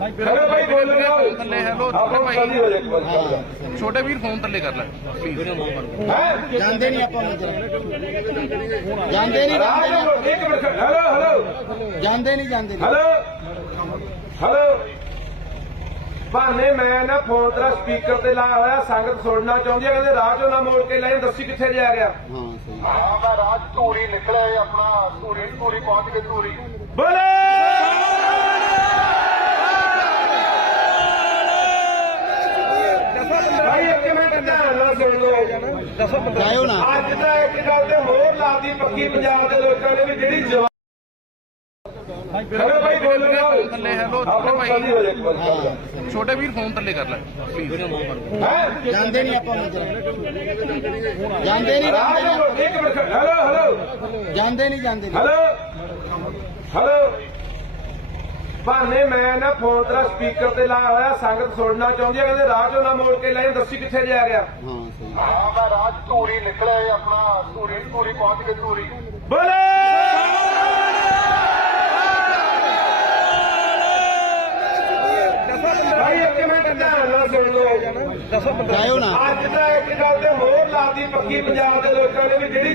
ਖੜੇ ਭਾਈ ਬੋਲਣਾ ਥੱਲੇ ਹੈਲੋ ਛੋਟੇ ਭਾਈ ਛੋਟੇ ਵੀਰ ਫੋਨ ਥੱਲੇ ਕਰ ਲੈ ਪਲੀਜ਼ ਜਾਂਦੇ ਨਹੀਂ ਆਪਾਂ ਮੰਦਰ ਜਾਂਦੇ ਨਹੀਂ ਇੱਕ ਮਿੰਟ ਹੈਲੋ ਹੈਲੋ ਜਾਂਦੇ ਨਹੀਂ ਜਾਂਦੇ ਹੈਲੋ ਹੈਲੋ ਬਾਨੇ ਮੈਂ ਨਾ ਫੋਨ ਤੇਰਾ ਸਪੀਕਰ ਤੇ ਲਾਇਆ ਹੋਇਆ ਸੰਗਤ ਸੁਣਨਾ ਚਾਹੁੰਦੀ ਹੈ ਕਹਿੰਦੇ ਰਾਜ ਚੋਂ ਨਾ ਮੋੜ ਕੇ ਲੈ ਦੱਸੀ ਕਿੱਥੇ ਜਾ ਗਿਆ ਹਾਂ ਸਹੀ ਹਾਂ ਮੈਂ ਰਾਜ ਧੂਰੀ ਨਿਕਲਿਆ ਆਪਣਾ ਧੂਰੀ ਧੂਰੀ ਪਹੁੰਚ ਕੇ ਧੂਰੀ ਬੋਲੇ ਧਿਆਨ ਸੁਣ ਲਓ ਅੱਜ ਤਾਂ ਇੱਕ ਗੱਲ ਤੇ ਹੋਰ ਲਾਦੀ ਪੱਕੀ ਪੰਜਾਬ ਦੇ ਲੋਕਾਂ ਨੇ ਵੀ ਜਿਹੜੀ ਜਵਾਬ ਹੈਲੋ ਭਾਈ ਬੋਲ ਰਿਹਾ ਥੱਲੇ ਹੈਲੋ ਛੋਟੇ ਭਾਈ ਛੋਟੇ ਵੀਰ ਫੋਨ ਥੱਲੇ ਕਰ ਲੈ ਪਲੀਜ਼ ਜਾਂਦੇ ਨਹੀਂ ਆਪਾਂ ਜਾਂਦੇ ਨਹੀਂ ਜਾਂਦੇ ਨਹੀਂ ਹੈਲੋ ਹੈਲੋ ਜਾਂਦੇ ਨਹੀਂ ਜਾਂਦੇ ਹੈਲੋ ਹੈਲੋ ਬਾਨੇ ਮੈਂ ਨਾ ਫੋਨ ਤੇਰਾ ਸਪੀਕਰ ਤੇ ਲਾਇਆ ਹੋਇਆ ਸੰਗਤ ਸੁਣਨਾ ਚਾਹੁੰਦੀ ਹੈ ਕਹਿੰਦੇ ਰਾਹ ਚੋਂ ਨਾ ਮੋੜ ਕੇ ਲੈ ਦੱਸੀ ਕਿੱਥੇ ਜਾ ਗਿਆ ਹਾਂ ਸਹੀ ਹਾਂ ਮੈਂ ਰਾਹ ਧੂਰੀ ਨਿਕਲਿਆ ਆਪਣਾ ਧੂਰੀ ਧੂਰੀ ਪਹੁੰਚ ਕੇ ਧੂਰੀ ਬੋਲੇ ਭਾਈ ਇੱਕ ਮਿੰਟ ਧਿਆਨ ਸੁਣ ਲਓ ਦੱਸੋ ਅੱਜ ਤਾਂ ਇੱਕ ਗੱਲ ਤੇ ਹੋਰ ਲਾਦੀ ਪੱਕੀ ਪੰਜਾਬ ਦੇ ਲੋਕਾਂ ਨੇ ਵੀ ਜਿਹੜੀ